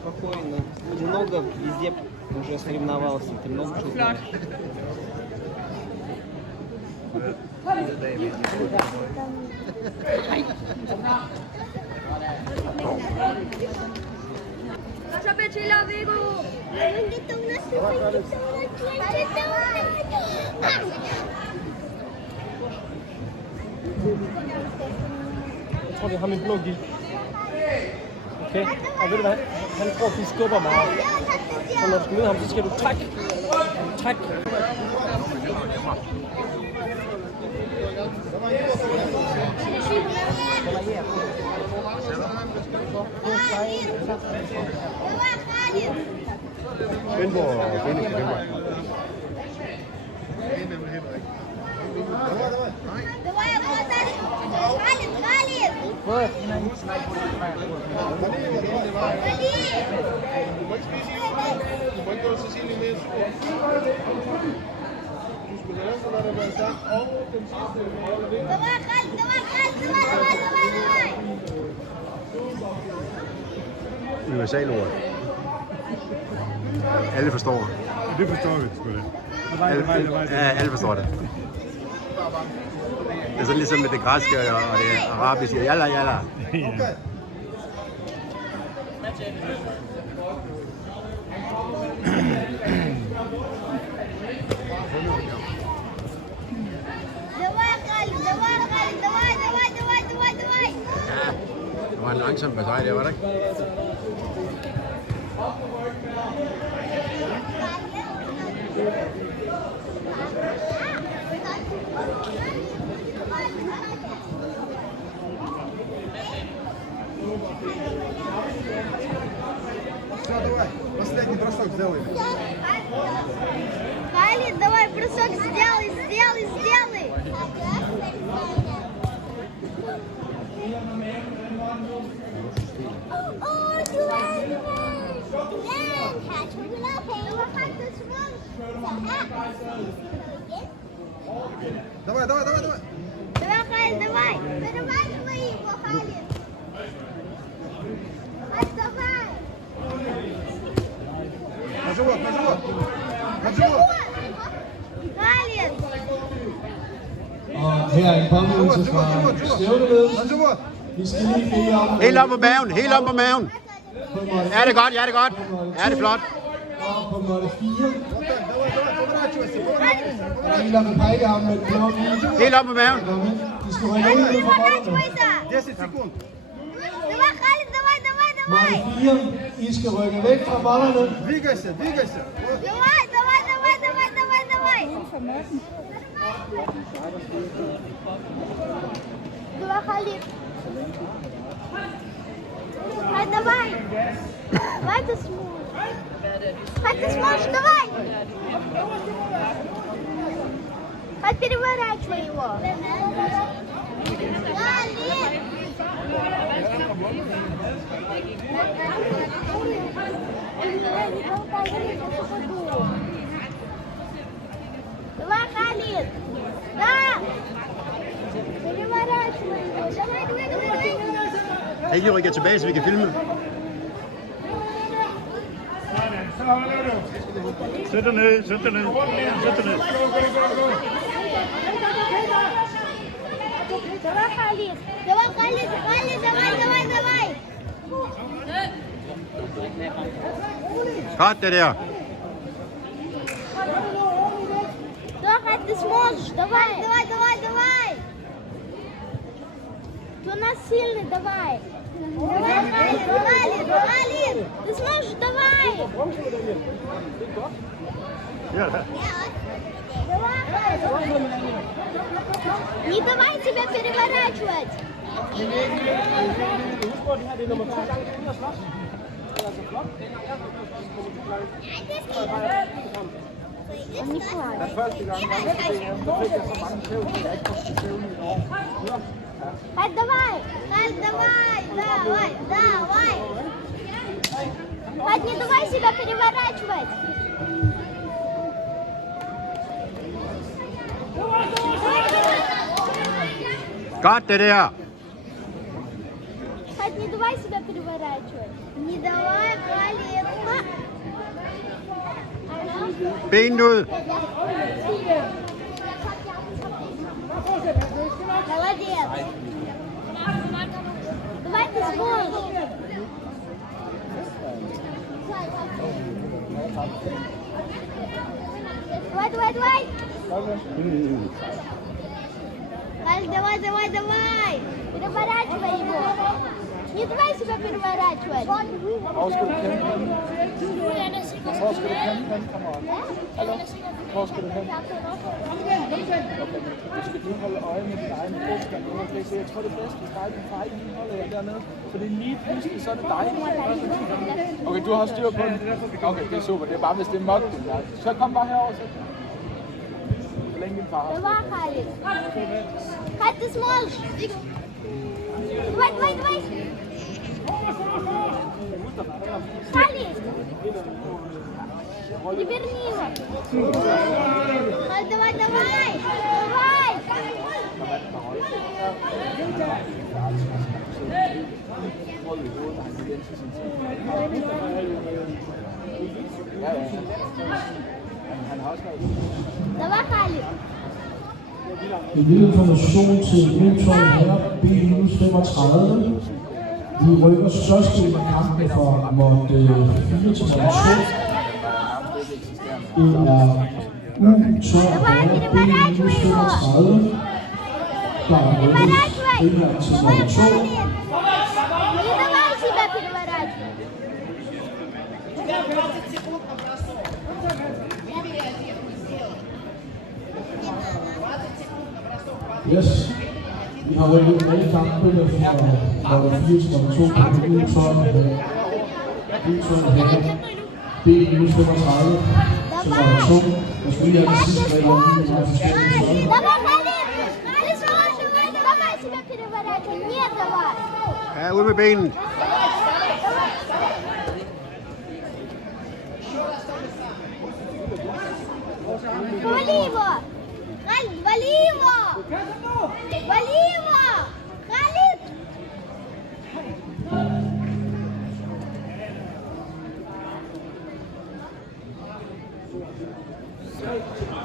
спокойно. Ты много везде уже соревновался, ты много чего знаешь. Jeg tror, det er ham i blå gil. Okay, og ved du hvad? Han tror, at du skubber meget. Så når du skal møde ham, så skal du trække. Træk. Svendborg og Phoenix i Danmark. USA-lort. Alle forstår. Det forstår vi sgu da. Alle forstår det. Det er sådan ligesom med det græske og det arabiske. Jalla, jalla. Det var en langsom batalje, der var det ikke? Все, давай, последний бросок сделаем. Халид, давай бросок сделай, сделай, сделай. Давай, давай, давай, давай. Давай, Халид, давай. Переваривай его, Халид. Давай. На живот, на живот. На живот. Халид. Og her er en påmindelse fra stævneledelsen. На живот. Vi skal lige bede om... Helt op på maven, helt op på maven. Ja, det er godt, ja, det er godt. Ja, det er flot. Og på måtte 4. Вот так, давай, давай, поворачивайся, поворачивайся. En, der vil pege ham med den blå bil. Helt op på maven. De skal rykke ud for boldene. Переворачивайся. 10 секунд. Давай, Халид, давай, давай, давай. Måtte 4. I skal rykke væk fra boldene. Двигайся, двигайся. Вот. Давай, давай, давай, давай, давай, давай. Давай, Халид. Халид, давай. Давай ты сможешь. Халид, ты сможешь, давай. Халид, переворачивай его. Халид. Давай, Халид. Да. Переворачивай его. Давай, давай, давай, давай. Ikke lige rykke tilbage, så vi kan filme. Sæt dig ned, sæt dig ned. Sæt dig ned. Давай, Халид. Давай, Халид, Халид, давай, давай, давай. Godt det der. Да, Халид, ты сможешь. Давай, давай, давай, давай. Ты у нас сильный, давай. Давай, Халид, Халид, Халид. Ты сможешь, давай. Давай, Халид. Не давай тебя переворачивать. Он не плачет. Халид, давай! Халид, давай! Давай! Давай! Халид, не давай себя переворачивать! Godt det der. Халид, не давай себя переворачивать! Не давай, Халид! Benet ud. Молодец. Давай ты сможешь. Давай. Давай. Переворачивай его. Не давай себя переворачивать. Hvor skal du kæmpe hen? Hvor skal du kæmpe hen, kammerat? Hallo? Hvor skal du hen? Du skal lige holde øje med din egen modstand. Okay, så jeg tror det bedste, hvis dig din fejl lige holder jer dernede. Så det er lige pludselig, så er det dig. Okay, du har styr på den. Okay, det er super. Det er bare, hvis det er mørkt. Så kom bare herover. Så længe din far har styr på den. Халид. Халид, ты сможешь. Давай. Халид. Переверни его. Халид, давай. Давай, Халид. En lille information til U12 her, B-35. Vi rykker størstedelen af kampene fra mod 4 til mod 2. Det er U12 her, B-35. Der er rykket primært til mod 2. Не давай себя переворачивать. Yes. Vi har rykket alle kampene fra mod 4 til mod 2 på U12 her. U12 her, B-35 til mod 2. Jeg skulle lige have det sidste regler, lige med forskellige sådan. Давай, Халид. Ты сможешь. Давай себя переворачивать. Не давай. Ja, ud med benet. Вали его! Халид, вали его! Вали его! Халид!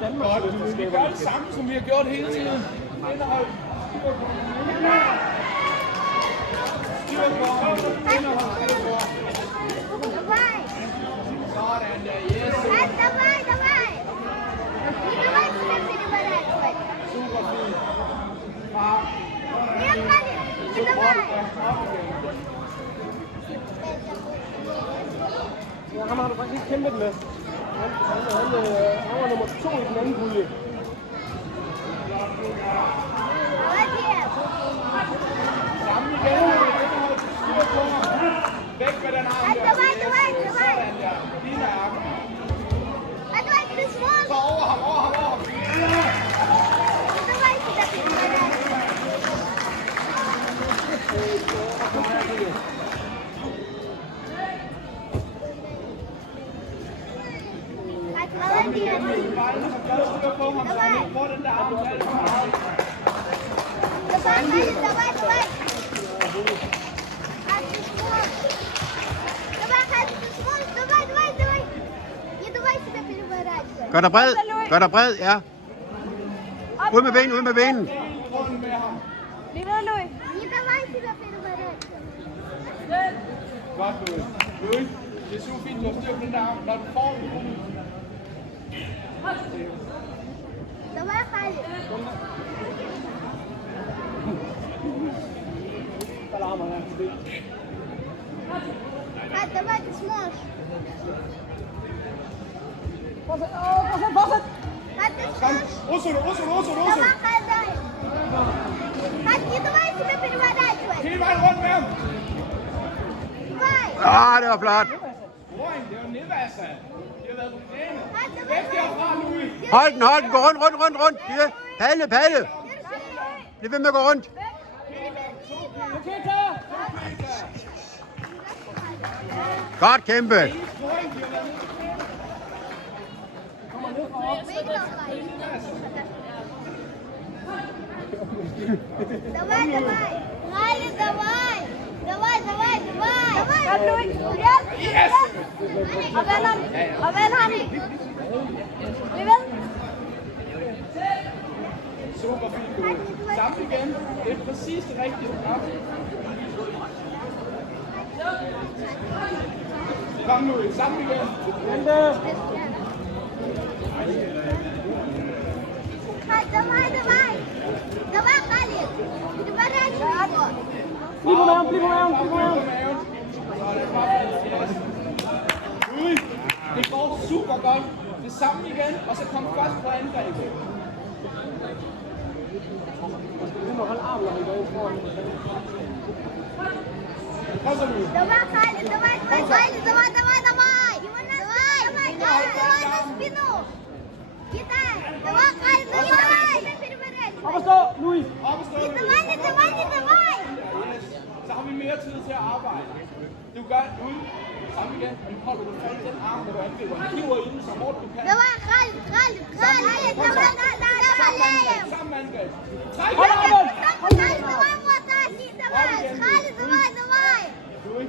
Danmark, vi gør det samme, som vi har gjort hele tiden. Inderhold. Давай! Халид, давай! Не давай себя переворачивать! Нет, Халид, не давай! Ja, ham har du faktisk ikke kæmpet med. Han var nummer 2 i den anden pulje. Молодец! Samme igen. Væk med den arm Халид, der. давай! Fine arme. Халид, ты сможешь? Så over ham. Не давай себя переворачивать! Халид, молодец! Давай! Hvor den der arm er det for meget. Давай, Халид, давай! Халид, ты сможешь! Давай, Халид, ты сможешь! Давай! Не давай себя переворачивать! Gør dig bred, ja. Ud med benet. Не давай себя переворачивать! Godt, Louis. Det er super fint, du har styr på den der arm, når du får den. Давай, Халид! Халид, давай, ты сможешь! Халид, ты сможешь! Russel. Давай, Халид, дай! Халид, не давай себя переворачивать! Hele vejen rundt med ham. Давай! Det var flot. Roring, det er jo nedvasset. Det har været på knæene. Халид, Væk давай! derfra, Louis. Hold den. Gå rundt. Ja, Palle. Держи! Bliv ved med at gå rundt. Godt kæmpe. Давай! Халид, давай! Давай! Давай! Yes! Абен, Samme igen. Det er præcis det rigtige. Ja. Kom nu, sammen igen. Давай, давай. Давай, Халид. Переворачивай его. Bliv på maven, bliv på maven, bliv på maven. Ud. Det går super godt. Det samme igen, og så kom først på angrebet. Du må holde armen, når vi går ind foran. Kom så nu. Давай, Халид, давай, давай, Халид, давай, давай, давай. Давай, Халид, давай на спину. Кидай. Давай, Халид, давай. Op og stå, Louis. Op og stå. Не давай, не давай, не давай. Så har vi mere tid til at arbejde. Du gør ud. Samme igen. Og nu holder du fast den arm, når du angriber. Du hiver i den så hårdt du kan. Давай, Халид, Халид, Халид, давай, давай. Samme angreb. Træk Халид, armen. давай в атаке, давай. Халид, давай, давай. Louis.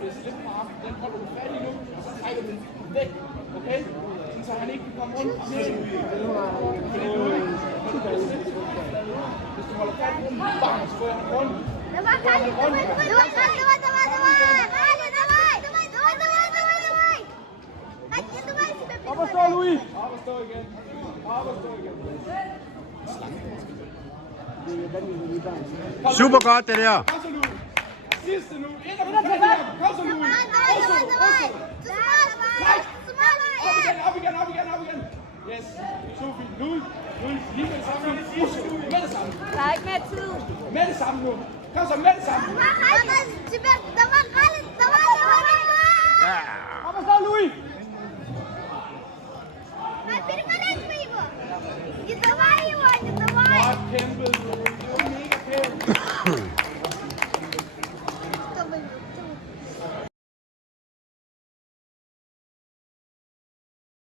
Det er slidt på armen. Den holder du fat i nu. Og så trækker du den væk. Okay? Sådan, så han ikke kan komme rundt. Fordi Louis. Hvis du holder fat i den, bang, så får han rundt. Давай, Халид, давай, давай, давай, давай, давай. Халид, давай, давай, давай, давай, давай, давай. Халид, не давай себя Op og stå, Louis. Op og stå igen. Op og stå igen. Super godt, det der. Kom så, Louis. Sidste nu. Ind og fat i ham. Kom så, Louis. Давай, давай, давай. Op igen, op igen, op igen. Yes. Sofie, Louis. Louis, lige med det samme nu. Med det samme. Der er ikke mere tid. Med det samme nu. Kom så, med det samme. Давай, Халид, тебя, давай, Халид, давай, давай, давай. Op og stå, Louis. Переворачивай его. Не давай его, не давай. Godt kæmpe.